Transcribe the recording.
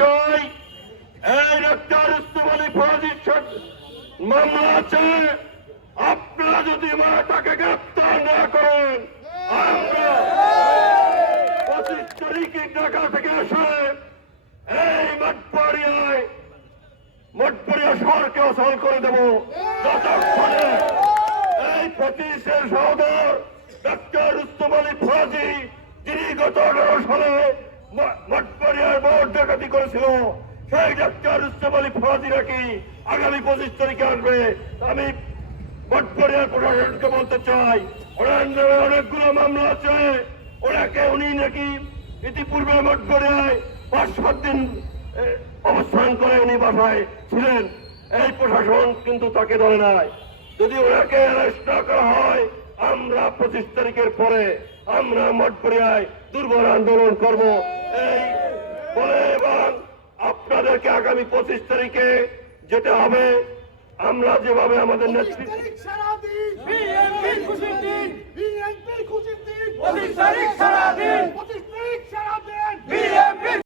চাই এই ডাক্তার ইউসুফ আলী ফরাজির মামলা আছে। আপনারা যদি তাকে গ্রেপ্তার না করেন, আমরা 25 তারিখে ঢাকা থেকে এসে এই মঠবাড়িয়া শহরকে অচল করে দেব। যতক্ষণে এই 25-এর সহোদর ডাক্তার ইউসুফ আলী ফরাজি, যিনি গত 18 সালে মঠবাড়িয়ার ভোট ডাকাতি করেছিল, সেই ডাক্তার ইউসুফ আলী ফরাজি নাকি আগামী 25 তারিখে আসবে। আমি মঠবাড়িয়ার প্রশাসনকে বলতে চাই, ওনার নামে অনেকগুলো মামলা আছে। উনি নাকি ইতিপূর্বে মঠবাড়িয়ায় 5-7 দিন অবস্থান করে উনি বাসায় ছিলেন। এই প্রশাসন কিন্তু তাকে ধরে নাই। যদি ওনাকে অ্যারেস্ট না করা হয়, আমরা 25 তারিখের পরে আমরা মঠবাড়িয়ায় দুর্বল আন্দোলন করব এই বলে, এবং আপনাদেরকে আগামী 25 তারিখে যেতে হবে। আমরা যেভাবে আমাদের নেতৃত্ব